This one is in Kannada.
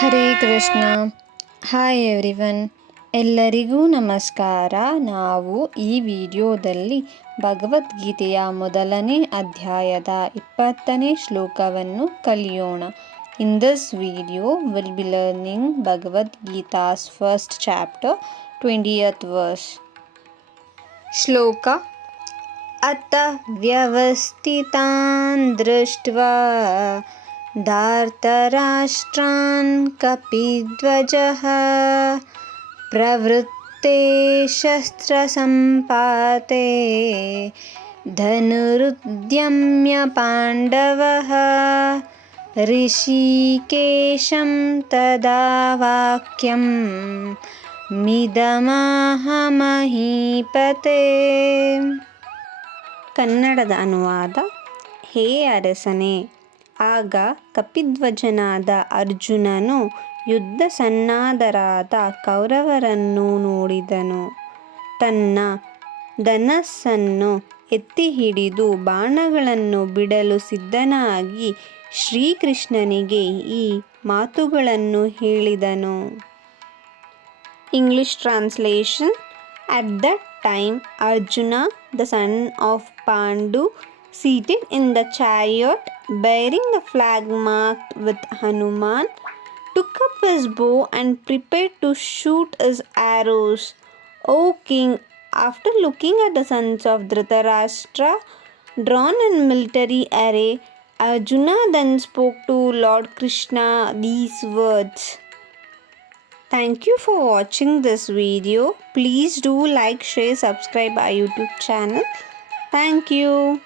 ಹರೇ ಕೃಷ್ಣ. ಹಾಯ್ ಎವ್ರಿವನ್ ಎಲ್ಲರಿಗೂ ನಮಸ್ಕಾರ. ನಾವು ಈ ವಿಡಿಯೋದಲ್ಲಿ ಭಗವದ್ಗೀತೆಯ ಮೊದಲನೇ ಅಧ್ಯಾಯದ ಇಪ್ಪತ್ತನೇ ಶ್ಲೋಕವನ್ನು ಕಲಿಯೋಣ. In this video will be learning Bhagavad Gita's first chapter twentieth verse ಶ್ಲೋಕ ಅತ ವ್ಯವಸ್ಥಿತಾನ್ ದೃಷ್ಟ್ವಾ धार्तराष्ट्रान् कपिध्वजः प्रवृत्ते शस्त्रसम्पाते धनुरुद्यम्य पाण्डवः ऋषिकेशं तदा वाक्यं ಮಿದಮಾಹಮಹೀಪತೆ ಕನ್ನಡದ ಅನುವಾದ ಹೇ ಅರಸನೇ ಆಗ ಕಪಿಧ್ವಜನಾದ ಅರ್ಜುನನು ಯುದ್ಧ ಸನ್ನಾದರಾದ ಕೌರವರನ್ನು ನೋಡಿದನು. ತನ್ನ ಧನಸ್ಸನ್ನು ಎತ್ತಿ ಹಿಡಿದು ಬಾಣಗಳನ್ನು ಬಿಡಲು ಸಿದ್ಧನಾಗಿ ಶ್ರೀಕೃಷ್ಣನಿಗೆ ಈ ಮಾತುಗಳನ್ನು ಹೇಳಿದನು. English translation at that time Arjuna the son of Pandu seated in the chariot bearing the flag marked with Hanuman, took up his bow and prepared to shoot his arrows. O king, after looking at the sons of Dhritarashtra drawn in military array, Arjuna then spoke to Lord Krishna these words. Thank you for watching this video. Please do like, share, subscribe our YouTube channel. Thank you.